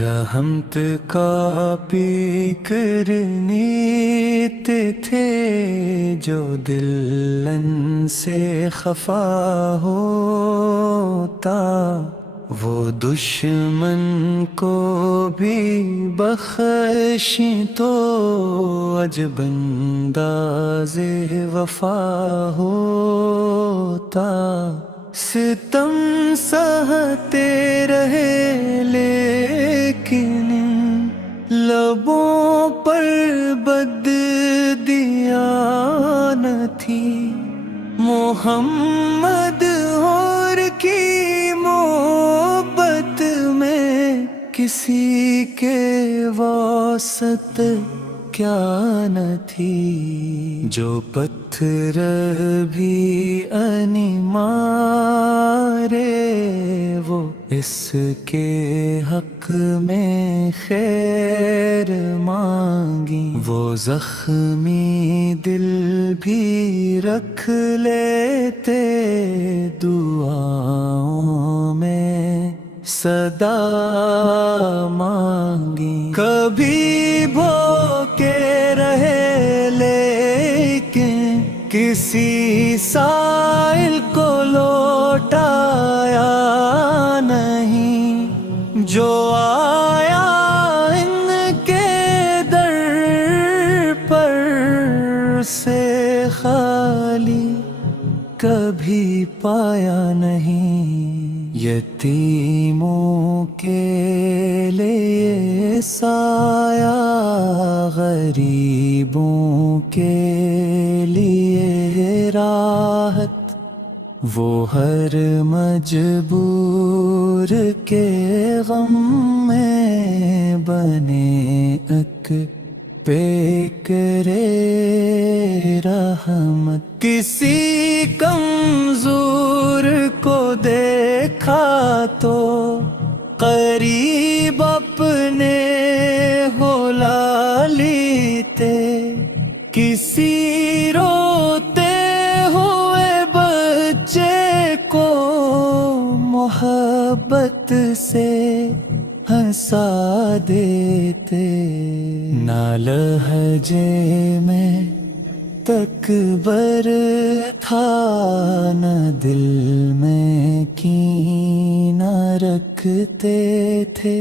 رحمت کا پی کرنے تھے جو دلن سے خفا ہوتا، وہ دشمن کو بھی بخش تو عجب انداز وفا ہوتا۔ ستم سہتے رہے لیکن لبوں پر بد دیانت تھی، محمد اور کی محبت میں کسی کے واسط کیا نہ تھی۔ جو پتھر بھی مارے وہ اس کے حق میں خیر مانگی، وہ زخمی دل بھی رکھ لیتے دعاؤں میں صدا مانگی۔ کبھی بھوکے رہے لیکن کسی سائل کو لوٹایا نہیں، جو آیا ان کے در پر سے خالی کبھی پایا نہیں۔ یتیموں کے لیے سایہ، غریبوں کے لیے راحت، وہ ہر مجبور کے غم میں بنے اک پیکرے رحمت۔ کسی کمزور کو دیکھا تو قریب اپنے ہو لا لیتے، کسی روتے ہوئے بچے کو محبت سے ہنسا دیتے۔ نہ لہجے میں تکبر تھا، نہ دل میں کینہ رکھتے تھے،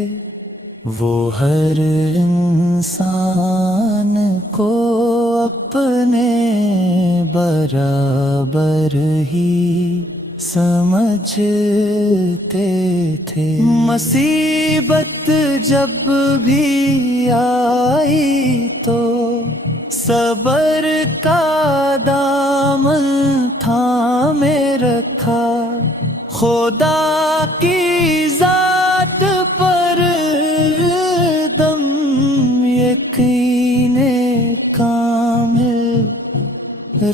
وہ ہر انسان کو اپنے برابر ہی سمجھتے تھے۔ مصیبت جب بھی آئی تو صبر کا دامن تھامے رکھا، خدا کی ذات پر دم یقین کامل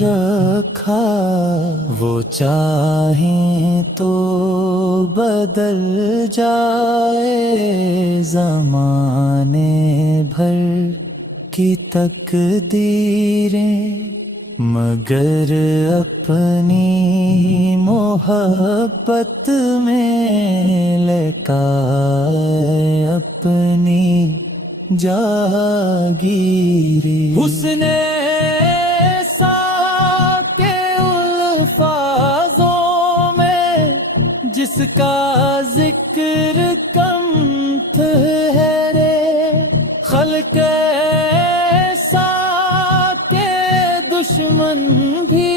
رکھا۔ وہ چاہیں تو بدل جائے زمانے بھر کی تقدیریں، مگر اپنی محبت میں لٹائے اپنی جاگیری۔ حسن ساکے الفاظوں میں جس کا ذکر کم ٹھہرے، خلق دشمن بھی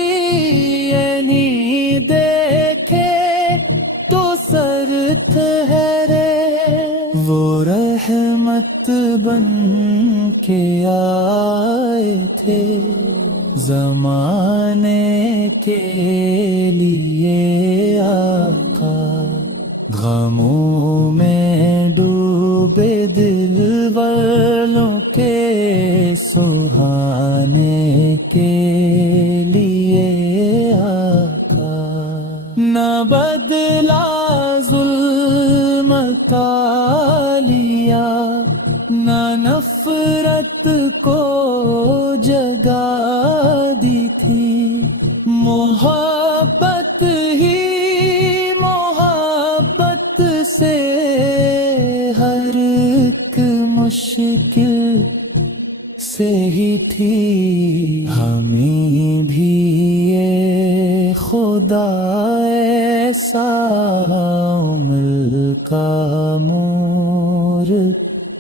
یہ نہیں دیکھے تو سر ٹھہرے۔ وہ رحمت بن کے آئے تھے زمانے کے لیے آقا، غموں میں ڈوبے دل والوں کے سہانے کے لیے آقا۔ نہ بدلا ظلم کا لیا، نہ نفرت محبت کو جگا دی تھی، محبت ہی محبت سے ہر ایک مشکل سے ہی تھی۔ ہمیں بھی یہ خدا ایسا عمل کا مور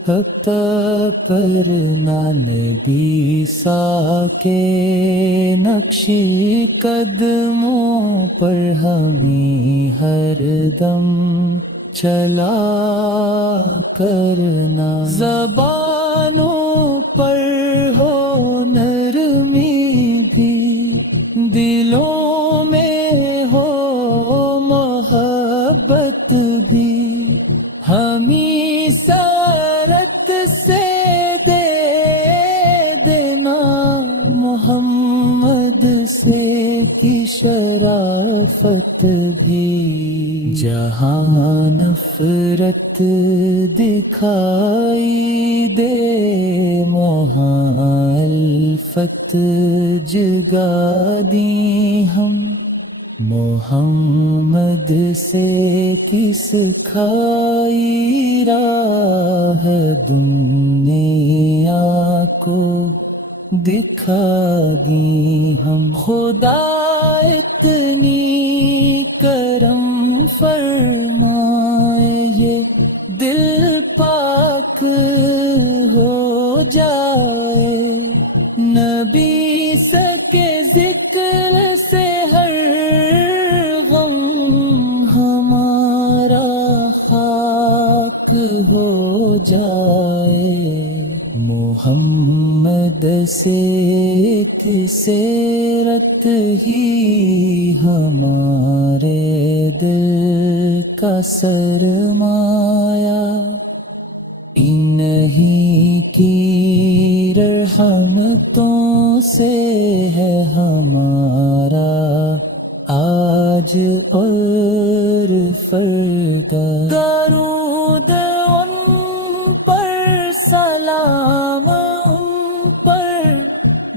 عطا کرنا، نبی سا کے نقشی قدموں پر ہمیں ہر دم چلا کرنا، زبانوں پر ہو نرمی بھی، دلوں میں ہو محبت بھی، ہمیں سرت سے دے دینا، محمد سے کی شرافت بھی، جہاں نفرت دکھائی دے وہاں الفت جگا دی ہم، محمد سے کس کھائی راہ دنیا کو دکھا دی ہم، خدا اتنی کرم فرمائے یہ دل پاک ہو جائے، نبی سکے ذکر سے ہر غم ہمارا خاک ہو جائے، محمد سے سیرت ہی ہمارے دل کا سرمایہ، انہی کی رحمتوں سے ہے ہمارا آج اور فرگاہ، درود ان پر سلام ان پر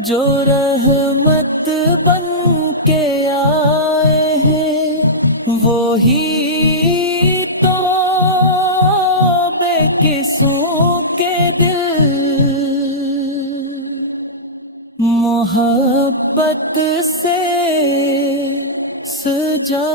جو رحمت بن کے آئے ہیں، وہی تو بے قصوں کے دل محبت سے سجا